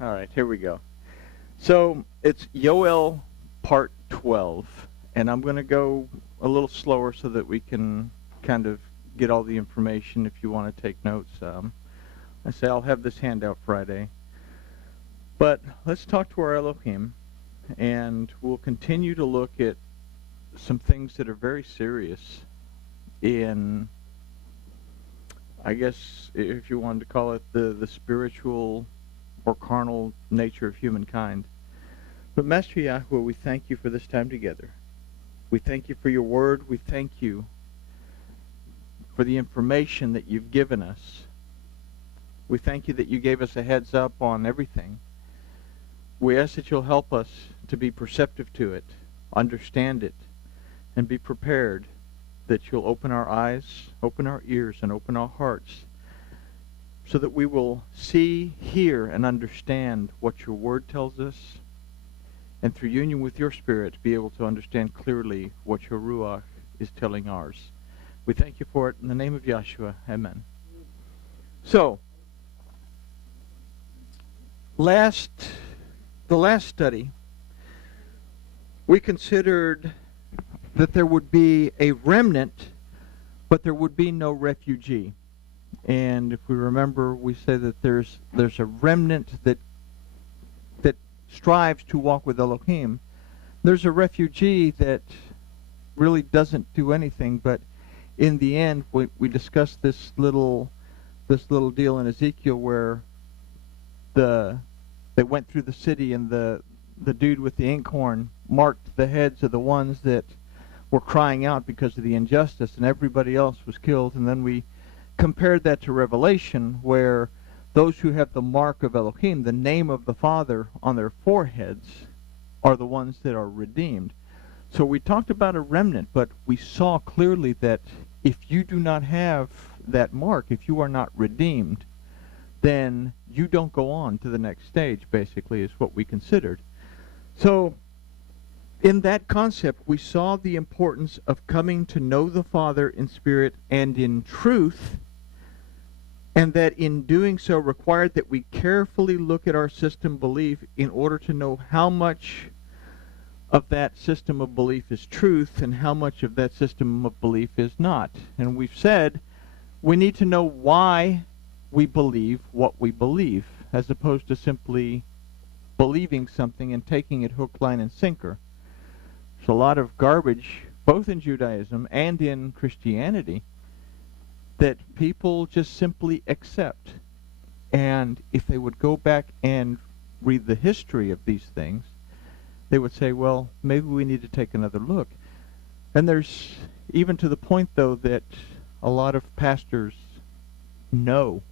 All right, here we go. So it's Yoel part 12, and I'm going to go a little slower so that we can kind of get all the information if you want to take notes. I say I'll have this handout Friday. But let's talk to our Elohim, and we'll continue to look at some things that are very serious in, I guess, if you wanted to call it the spiritual or carnal nature of humankind. But Master Yahweh, we thank you for this time together. We thank you for your word. We thank you for the information that you've given us. We thank you that you gave us a heads up on everything. We ask that you'll help us to be perceptive to it, understand it, and be prepared, that you'll open our eyes, open our ears, and open our hearts, so that we will see, hear, and understand what your word tells us, and through union with your Spirit, be able to understand clearly what your Ruach is telling ours. We thank you for it in the name of Yahshua. Amen. So, the last study, we considered that there would be a remnant, but there would be no refugee. And if we remember, we say that there's a remnant that strives to walk with Elohim. There's a refugee that really doesn't do anything, but in the end, we discussed this little deal in Ezekiel where they went through the city, and the dude with the inkhorn marked the heads of the ones that were crying out because of the injustice, and everybody else was killed. And then we compared that to Revelation, where those who have the mark of Elohim, the name of the Father on their foreheads, are the ones that are redeemed. So we talked about a remnant, but we saw clearly that if you do not have that mark, if you are not redeemed, then you don't go on to the next stage, basically, is what we considered. So in that concept, we saw the importance of coming to know the Father in spirit and in truth, and that in doing so required that we carefully look at our system belief in order to know how much of that system of belief is truth and how much of that system of belief is not. And we've said we need to know why we believe what we believe, as opposed to simply believing something and taking it hook, line, and sinker. There's a lot of garbage, both in Judaism and in Christianity, that people just simply accept. And if they would go back and read the history of these things, they would say, well, maybe we need to take another look. And there's even to the point, though, that a lot of pastors know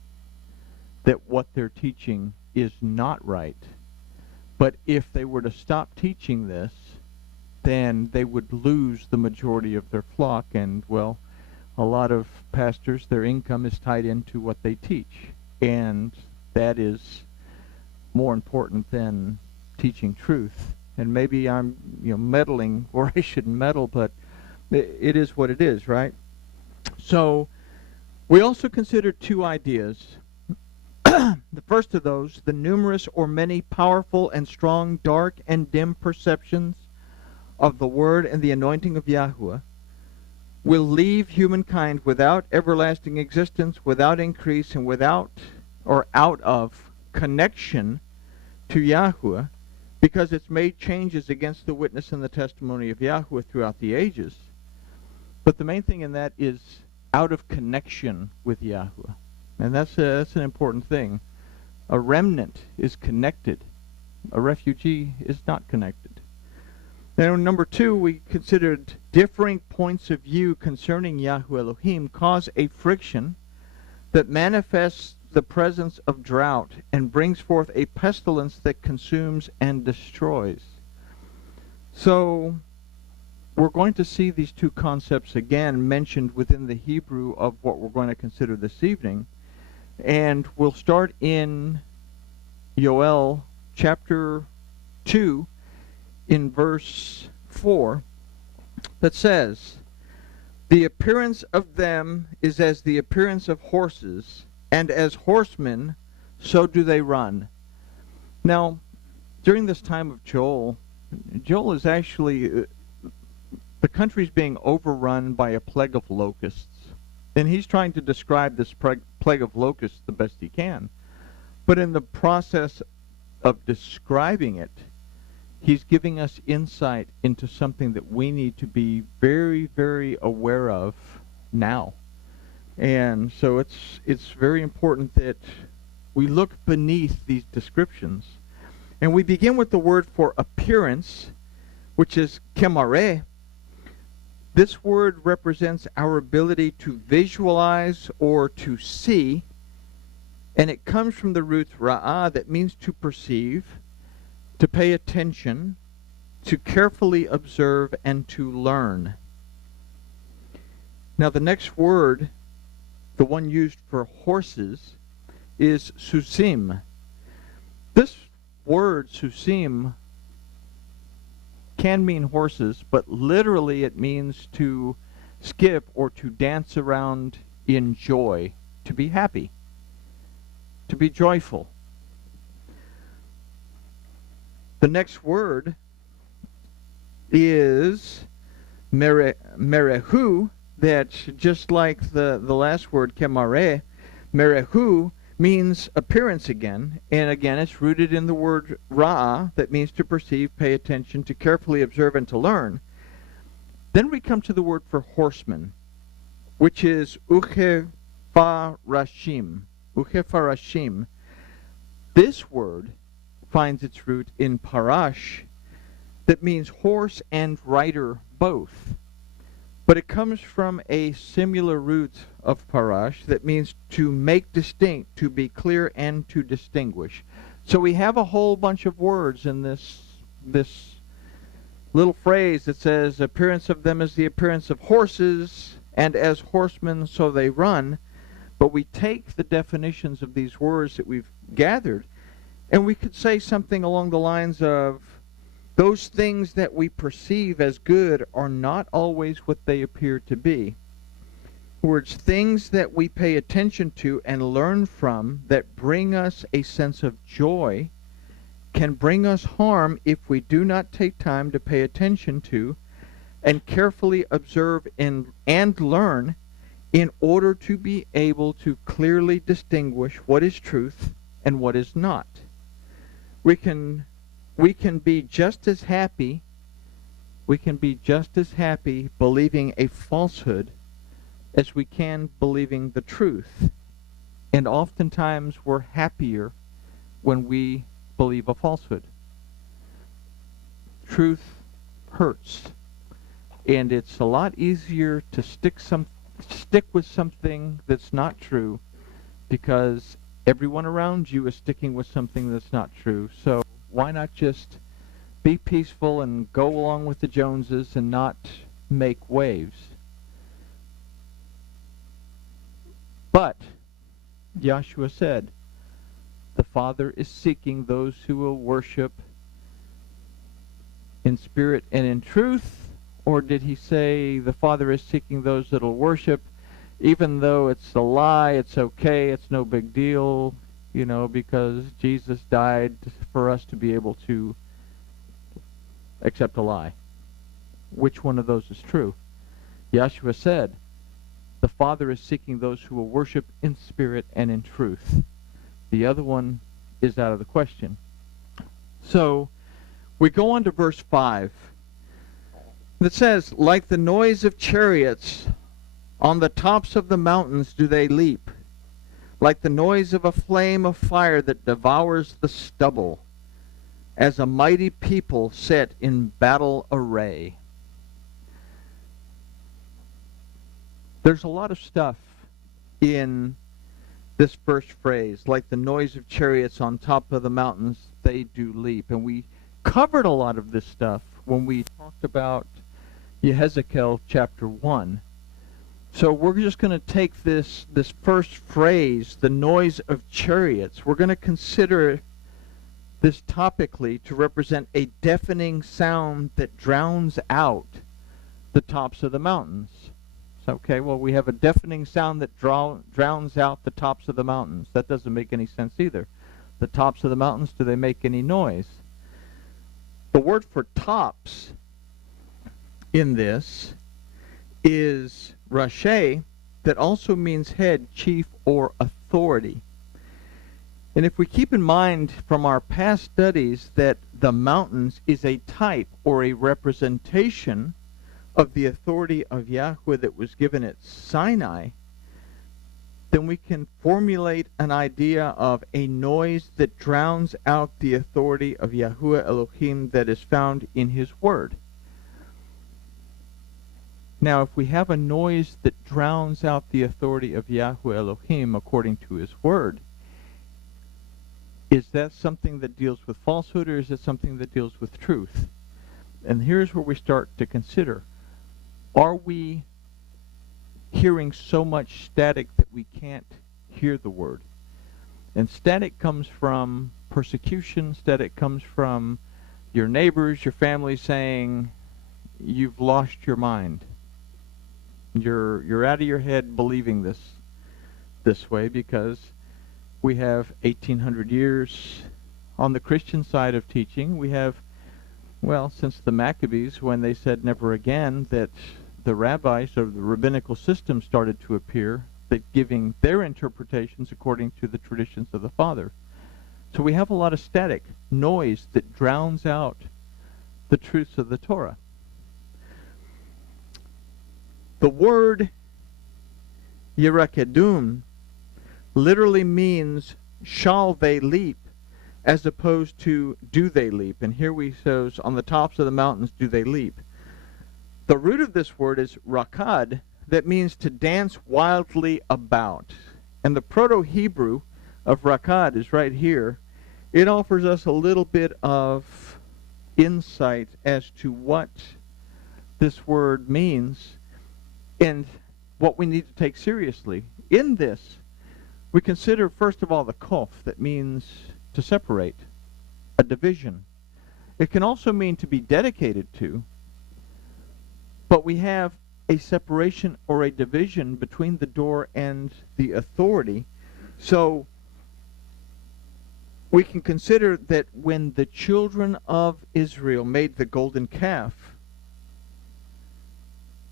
that what they're teaching is not right. But if they were to stop teaching this, then they would lose the majority of their flock. And, well, a lot of pastors, their income is tied into what they teach. And that is more important than teaching truth. And maybe I'm, meddling where I shouldn't meddle, but it is what it is, right? So we also considered two ideas. The first of those, the numerous or many powerful and strong, dark and dim perceptions of the word and the anointing of Yahuwah will leave humankind without everlasting existence, without increase, and without or out of connection to Yahuwah, because it's made changes against the witness and the testimony of Yahuwah throughout the ages. But the main thing in that is out of connection with Yahuwah. And that's an important thing. A remnant is connected. A refugee is not connected. Then number two, we considered differing points of view concerning Yahweh Elohim cause a friction that manifests the presence of drought and brings forth a pestilence that consumes and destroys. So we're going to see these two concepts again mentioned within the Hebrew of what we're going to consider this evening. And we'll start in Yoel chapter 2 in verse 4 that says, "The appearance of them is as the appearance of horses, and as horsemen so do they run. Now, during this time of Joel is actually, the country's being overrun by a plague of locusts. And he's trying to describe this plague of locusts the best he can. But in the process of describing it, he's giving us insight into something that we need to be very, very aware of now. And so it's very important that we look beneath these descriptions. And we begin with the word for appearance, which is kemare. This word represents our ability to visualize or to see, and it comes from the root ra'ah, that means to perceive, to pay attention, to carefully observe, and to learn. Now the next word, the one used for horses, is susim. This word susim can mean horses, but literally it means to skip or to dance around in joy, to be happy, to be joyful. The next word is merehu, that just like the last word, kemare, merehu means appearance again, and again it's rooted in the word ra'ah, that means to perceive, pay attention, to carefully observe, and to learn. Then we come to the word for horseman, which is uchefarashim. Uchefarashim. This word finds its root in parash, that means horse and rider both. But it comes from a similar root of parash that means to make distinct, to be clear, and to distinguish. So we have a whole bunch of words in this little phrase that says, appearance of them is the appearance of horses, and as horsemen so they run. But we take the definitions of these words that we've gathered, and we could say something along the lines of, those things that we perceive as good are not always what they appear to be. In other words, things that we pay attention to and learn from that bring us a sense of joy can bring us harm if we do not take time to pay attention to and carefully observe and learn in order to be able to clearly distinguish what is truth and what is not. We can be just as happy believing a falsehood as we can believing the truth. And oftentimes we're happier when we believe a falsehood. Truth hurts. And it's a lot easier to stick with something that's not true, because everyone around you is sticking with something that's not true. So why not just be peaceful and go along with the Joneses and not make waves? But Yahshua said, the Father is seeking those who will worship in spirit and in truth. Or did he say the Father is seeking those that will worship, even though it's a lie, it's okay, it's no big deal, because Jesus died for us to be able to accept a lie? Which one of those is true? Yahshua said, the Father is seeking those who will worship in spirit and in truth. The other one is out of the question. So, we go on to verse 5. It says, like the noise of chariots, on the tops of the mountains do they leap, like the noise of a flame of fire that devours the stubble, as a mighty people set in battle array. There's a lot of stuff in this first phrase, like the noise of chariots on top of the mountains, they do leap. And we covered a lot of this stuff when we talked about Yehezekiel chapter 1. So we're just going to take this first phrase, the noise of chariots. We're going to consider this topically to represent a deafening sound that drowns out the tops of the mountains. So, okay, well, we have a deafening sound that drowns out the tops of the mountains. That doesn't make any sense either. The tops of the mountains, do they make any noise? The word for tops in this is Rashi, that also means head, chief, or authority. And if we keep in mind from our past studies that the mountains is a type or a representation of the authority of Yahweh that was given at Sinai, then we can formulate an idea of a noise that drowns out the authority of Yahuwah Elohim that is found in His Word. Now, if we have a noise that drowns out the authority of Yahuwah Elohim according to His Word, is that something that deals with falsehood, or is it something that deals with truth? And here's where we start to consider. Are we hearing so much static that we can't hear the Word? And static comes from persecution. Static comes from your neighbors, your family saying, you've lost your mind. You're out of your head believing this way, because we have 1,800 years on the Christian side of teaching. We have, well, since the Maccabees, when they said never again, that the rabbis of the rabbinical system started to appear, that giving their interpretations according to the traditions of the Father. So we have a lot of static noise that drowns out the truths of the Torah. The word Yerakedun literally means shall they leap, as opposed to do they leap. And here we says on the tops of the mountains do they leap. The root of this word is rakad, that means to dance wildly about. And the Proto-Hebrew of rakad is right here. It offers us a little bit of insight as to what this word means and what we need to take seriously. In this, we consider, first of all, the kof, that means to separate, a division. It can also mean to be dedicated to, but we have a separation or a division between the door and the authority. So we can consider that when the children of Israel made the golden calf,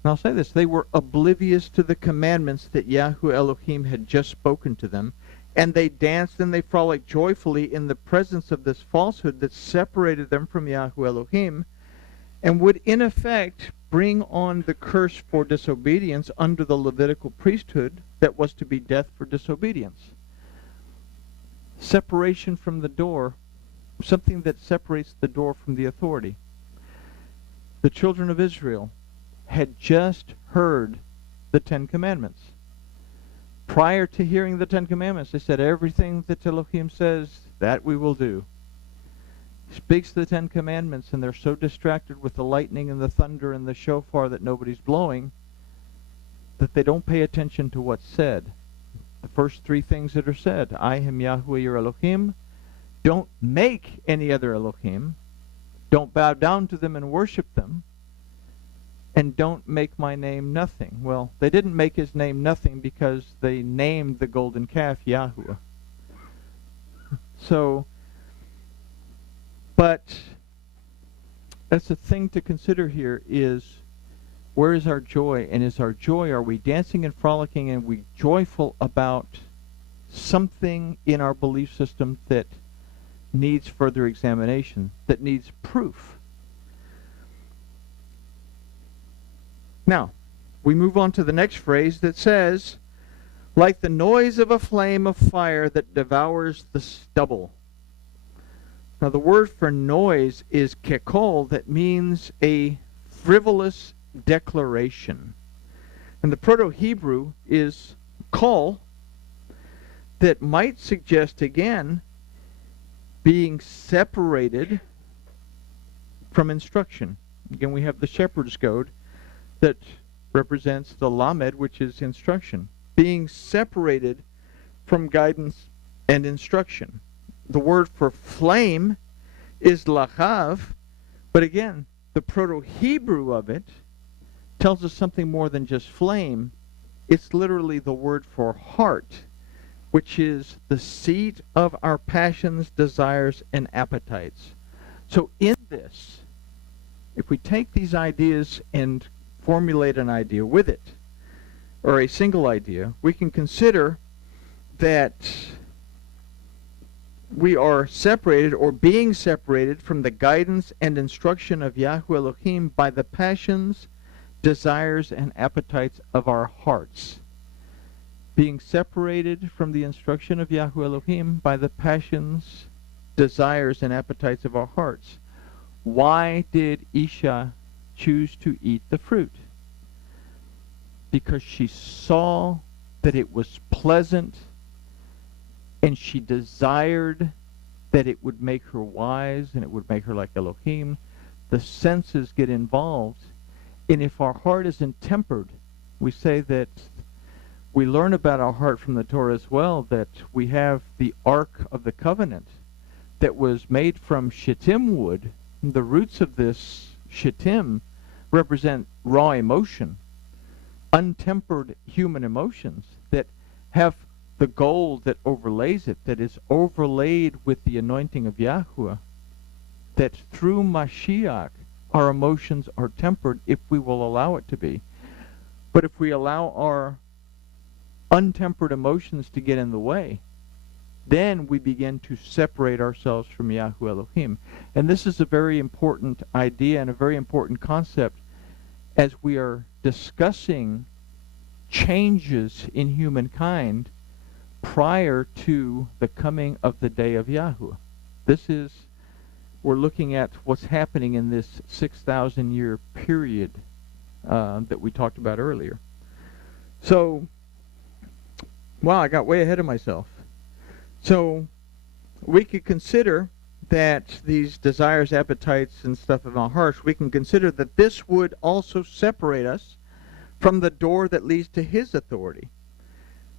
and I'll say this, they were oblivious to the commandments that Yahuwah Elohim had just spoken to them, and they danced and they frolicked joyfully in the presence of this falsehood that separated them from Yahuwah Elohim, and would in effect bring on the curse for disobedience under the Levitical priesthood that was to be death for disobedience. Separation from the door, something that separates the door from the authority. The children of Israel had just heard the Ten Commandments. Prior to hearing the Ten Commandments, they said, everything that Elohim says, that we will do. He speaks the Ten Commandments, and they're so distracted with the lightning and the thunder and the shofar that nobody's blowing, that they don't pay attention to what's said. The first three things that are said, I am Yahweh your Elohim, don't make any other Elohim, don't bow down to them and worship them, and don't make my name nothing. Well, they didn't make his name nothing because they named the golden calf Yahuwah. So, but that's the thing to consider here is, where is our joy? And is our joy, are we dancing and frolicking, and we joyful about something in our belief system that needs further examination, that needs proof? Now, we move on to the next phrase that says, like the noise of a flame of fire that devours the stubble. Now, the word for noise is kekol, that means a frivolous declaration. And the Proto-Hebrew is kol, that might suggest, again, being separated from instruction. Again, we have the shepherd's goad that represents the lamed, which is instruction. Being separated from guidance and instruction. The word for flame is lachav, but again, the Proto-Hebrew of it tells us something more than just flame. It's literally the word for heart. which is the seat of our passions, desires, and appetites. So in this, if we take these ideas and formulate an idea with it, or a single idea, we can consider that we are separated or being separated from the guidance and instruction of Yahweh Elohim by the passions, desires, and appetites of our hearts. Being separated from the instruction of Yahweh Elohim by the passions, desires, and appetites of our hearts. Why did Isha choose to eat the fruit? Because she saw that it was pleasant, and she desired that it would make her wise and it would make her like Elohim. The senses get involved, and if our heart isn't tempered, we say that we learn about our heart from the Torah as well, that we have the Ark of the Covenant that was made from shittim wood. The roots of this shittim represent raw emotion, untempered human emotions that have the gold that overlays it, that is overlaid with the anointing of Yahuwah, that through Mashiach our emotions are tempered if we will allow it to be. But if we allow our untempered emotions to get in the way, then we begin to separate ourselves from Yahweh Elohim. And this is a very important idea and a very important concept as we are discussing changes in humankind prior to the coming of the day of Yahuwah. We're looking at what's happening in this 6,000 year period that we talked about earlier. So, wow, I got way ahead of myself. So, we could consider that these desires, appetites, and stuff of our hearts, we can consider that this would also separate us from the door that leads to His authority.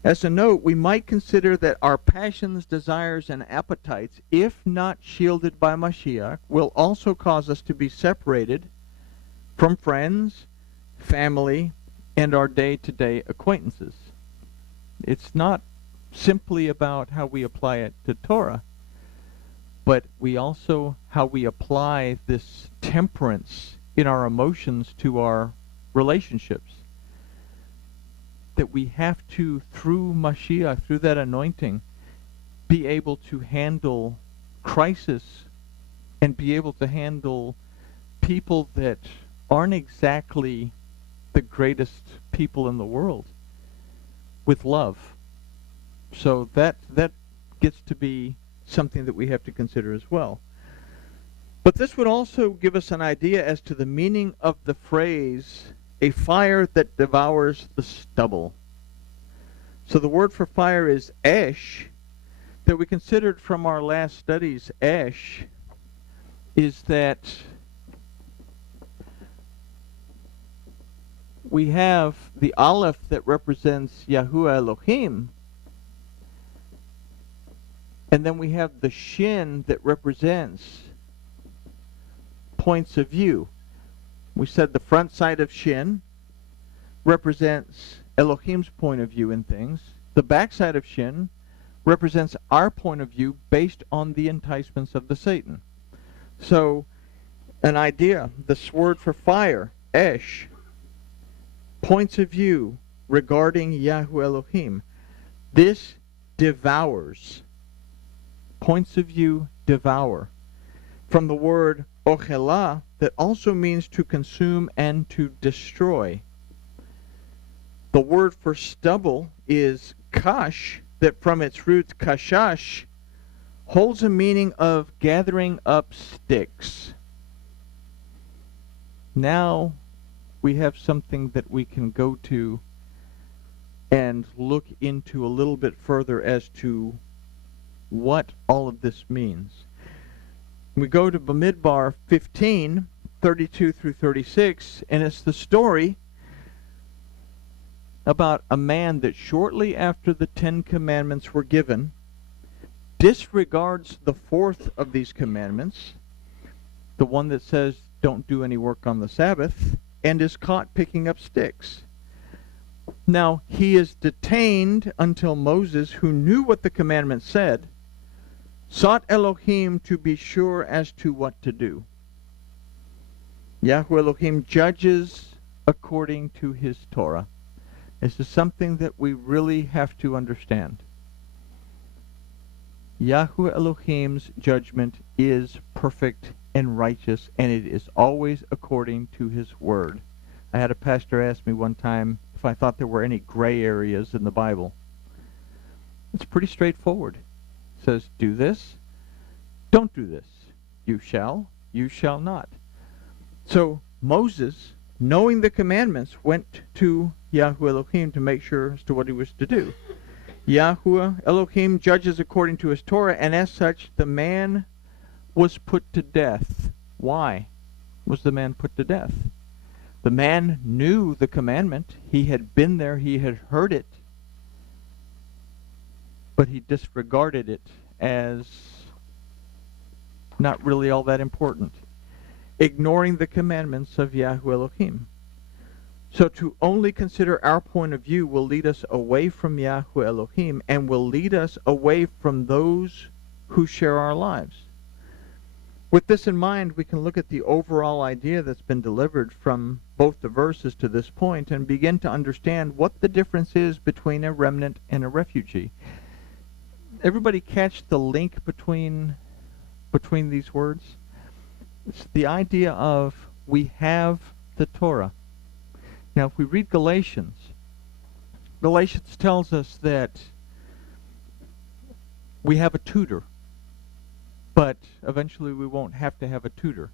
As a note, we might consider that our passions, desires, and appetites, if not shielded by Mashiach, will also cause us to be separated from friends, family, and our day-to-day acquaintances. It's not simply about how we apply it to Torah, but we also how we apply this temperance in our emotions to our relationships. That we have to, through Mashiach, through that anointing, be able to handle crisis and be able to handle people that aren't exactly the greatest people in the world with love. So that gets to be something that we have to consider as well. But this would also give us an idea as to the meaning of the phrase, a fire that devours the stubble. So the word for fire is esh, that we considered from our last studies. Esh is that we have the aleph that represents Yahuwah Elohim, and then we have the shin that represents points of view. We said the front side of shin represents Elohim's point of view in things. The back side of shin represents our point of view based on the enticements of the Satan. So, an idea, this word for fire, esh, points of view regarding Yahuwah Elohim. This devours. Points of view devour. From the word ochela, that also means to consume and to destroy. The word for stubble is kash, that from its root kashash holds a meaning of gathering up sticks. Now we have something that we can go to and look into a little bit further as to what all of this means. We go to Bamidbar 15, 32 through 36, and it's the story about a man that shortly after the 10 Commandments were given, disregards the fourth of these commandments, the one that says don't do any work on the Sabbath, and is caught picking up sticks. Now, he is detained until Moses, who knew what the commandment said, sought Elohim to be sure as to what to do. Yahweh Elohim judges according to his Torah. This is something that we really have to understand. Yahweh Elohim's judgment is perfect and righteous, and it is always according to his word. I had a pastor ask me one time if I thought there were any gray areas in the Bible. It's pretty straightforward. It says, do this, don't do this. You shall not. So Moses, knowing the commandments, went to Yahweh Elohim to make sure as to what he was to do. Yahweh Elohim judges according to his Torah, and as such the man was put to death. Why was the man put to death? The man knew the commandment. He had been there. He had heard it. But he disregarded it as not really all that important, ignoring the commandments of Yahweh Elohim. So to only consider our point of view will lead us away from Yahweh Elohim and will lead us away from those who share our lives. With this in mind, we can look at the overall idea that's been delivered from both the verses to this point and begin to understand what the difference is between a remnant and a refugee. Everybody catch the link between these words? It's the idea of we have the Torah. Now, if we read Galatians tells us that we have a tutor, but eventually we won't have to have a tutor.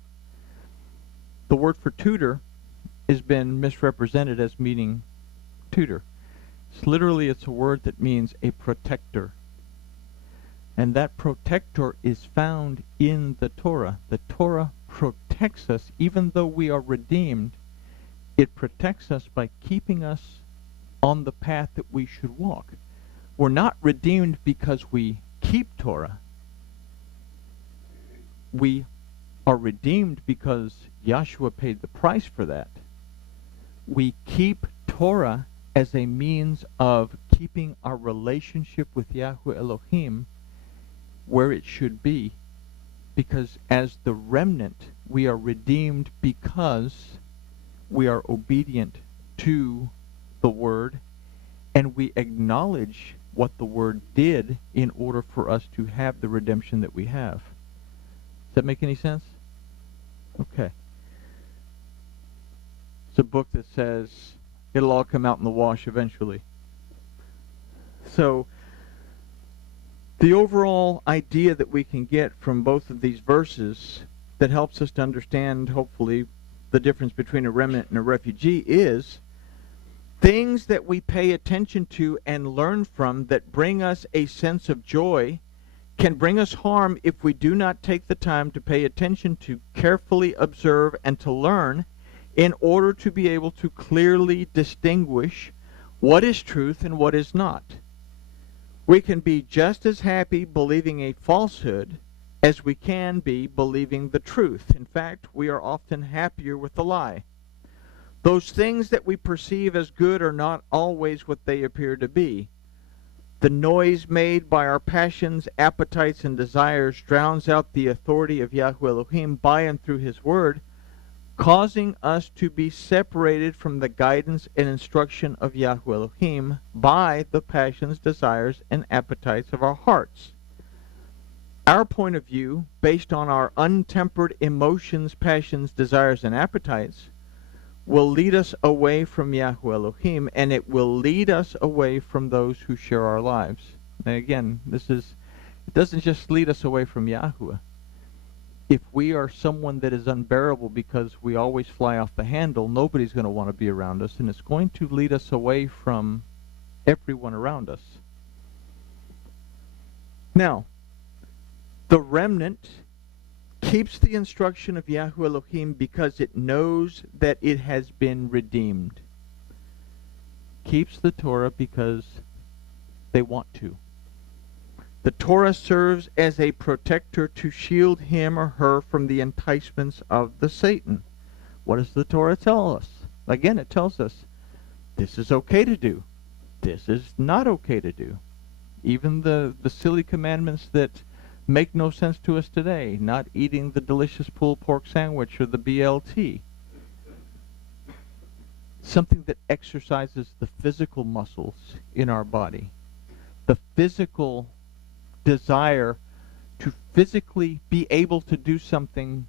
The word for tutor has been misrepresented as meaning tutor. It's a word that means a protector. And that protector is found in the Torah. The Torah protects us even though we are redeemed. It protects us by keeping us on the path that we should walk. We're not redeemed because we keep Torah. We are redeemed because Yahshua paid the price for that. We keep Torah as a means of keeping our relationship with Yahweh Elohim where it should be, because as the remnant we are redeemed because we are obedient to the Word, and we acknowledge what the Word did in order for us to have the redemption that we have. Does that make any sense? Okay. It's a book that says it'll all come out in the wash eventually. So, the overall idea that we can get from both of these verses that helps us to understand, hopefully, the difference between a remnant and a refugee is things that we pay attention to and learn from that bring us a sense of joy can bring us harm if we do not take the time to pay attention to, carefully observe, and to learn in order to be able to clearly distinguish what is truth and what is not. We can be just as happy believing a falsehood as we can be believing the truth. In fact, we are often happier with the lie. Those things that we perceive as good are not always what they appear to be. The noise made by our passions, appetites, and desires drowns out the authority of Yahweh Elohim by and through His Word, causing us to be separated from the guidance and instruction of Yahweh Elohim by the passions, desires, and appetites of our hearts. Our point of view, based on our untempered emotions, passions, desires, and appetites, will lead us away from Yahweh Elohim, and it will lead us away from those who share our lives. And again, it doesn't just lead us away from Yahweh. If we are someone that is unbearable because we always fly off the handle, nobody's going to want to be around us, and it's going to lead us away from everyone around us. Now, the remnant keeps the instruction of Yahweh Elohim because it knows that it has been redeemed. Keeps the Torah because they want to. The Torah serves as a protector to shield him or her from the enticements of the Satan. What does the Torah tell us? Again, it tells us this is okay to do. This is not okay to do. Even the silly commandments that make no sense to us today, not eating the delicious pulled pork sandwich or the BLT. Something that exercises the physical muscles in our body. The physical desire to physically be able to do something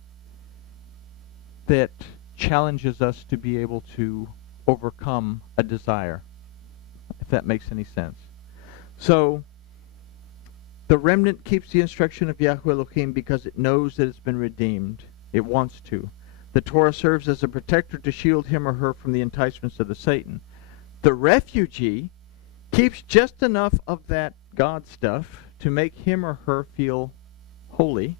that challenges us to be able to overcome a desire, if that makes any sense. So, the remnant keeps the instruction of Yahweh Elohim because it knows that it's been redeemed. It wants to. The Torah serves as a protector to shield him or her from the enticements of the Satan. The refugee keeps just enough of that God stuff to make him or her feel holy,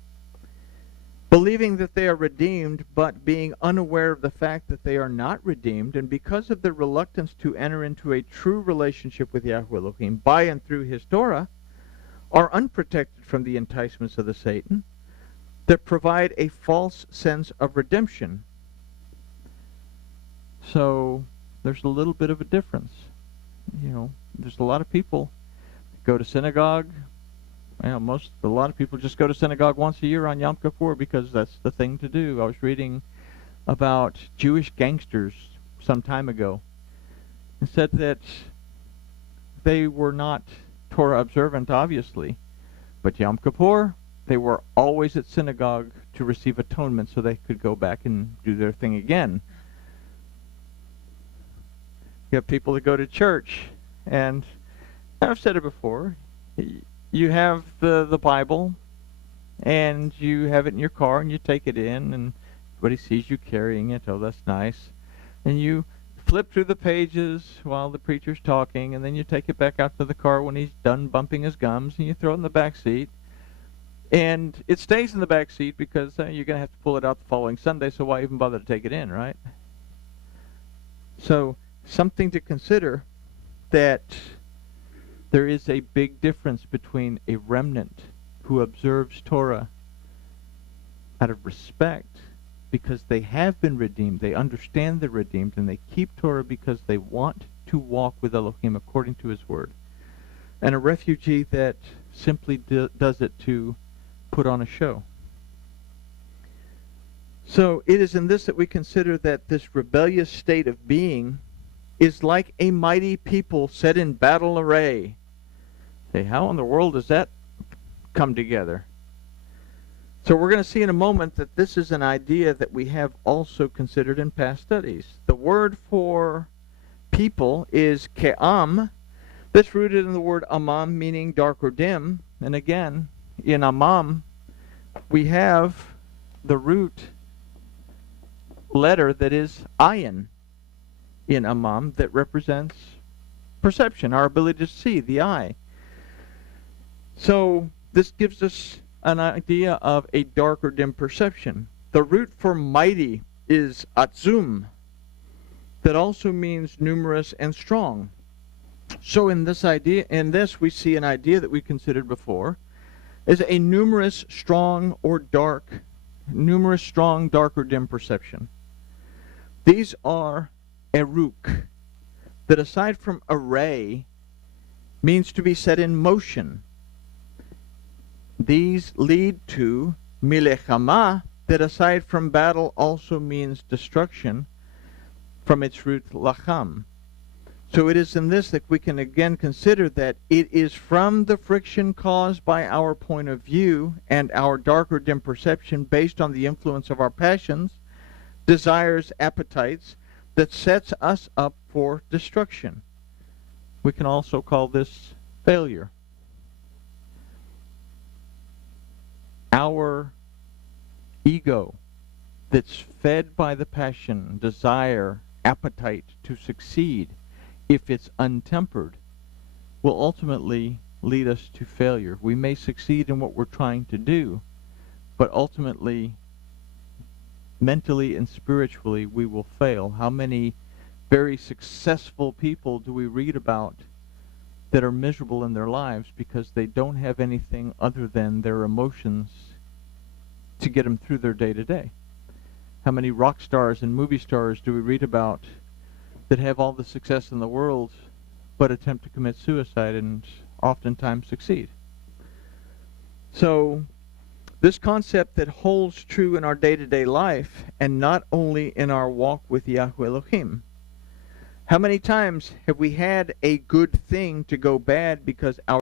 believing that they are redeemed, but being unaware of the fact that they are not redeemed, and because of their reluctance to enter into a true relationship with Yahweh Elohim by and through his Torah, are unprotected from the enticements of the Satan that provide a false sense of redemption. So there's a little bit of a difference. You know, there's a lot of people go to synagogue. A lot of people just go to synagogue once a year on Yom Kippur because that's the thing to do. I was reading about Jewish gangsters some time ago and said that they were not Torah observant, obviously, but Yom Kippur, they were always at synagogue to receive atonement so they could go back and do their thing again. You have people that go to church, and I've said it before, you have the Bible, and you have it in your car, and you take it in, and everybody sees you carrying it. Oh, that's nice. And you flip through the pages while the preacher's talking, and then you take it back out to the car when he's done bumping his gums, and you throw it in the back seat. And it stays in the back seat because you're going to have to pull it out the following Sunday, so why even bother to take it in, right? So, something to consider, that there is a big difference between a remnant who observes Torah out of respect because they have been redeemed, they understand they're redeemed, and they keep Torah because they want to walk with Elohim according to his word. And a refugee that simply does it to put on a show. So it is in this that we consider that this rebellious state of being is like a mighty people set in battle array. Say, how in the world does that come together? So we're going to see in a moment that this is an idea that we have also considered in past studies. The word for people is ke'am. That's rooted in the word amam, meaning dark or dim. And again, in amam, we have the root letter that is ayin in amam that represents perception, our ability to see, the eye. So this gives us an idea of a dark or dim perception. The root for mighty is atzum, that also means numerous and strong. So in this we see an idea that we considered before is a numerous, strong, dark or dim perception. These are eruk, that aside from array, means to be set in motion. These lead to milechama, that aside from battle also means destruction, from its root lacham. So it is in this that we can again consider that it is from the friction caused by our point of view and our dark or dim perception based on the influence of our passions, desires, appetites, that sets us up for destruction. We can also call this failure. Our ego that's fed by the passion, desire, appetite to succeed, if it's untempered, will ultimately lead us to failure. We may succeed in what we're trying to do, but ultimately, mentally and spiritually, we will fail. How many very successful people do we read about that are miserable in their lives because they don't have anything other than their emotions to get them through their day-to-day? How many rock stars and movie stars do we read about that have all the success in the world but attempt to commit suicide and oftentimes succeed. So this concept that holds true in our day-to-day life and not only in our walk with Yahweh Elohim. How many times have we had a good thing to go bad because our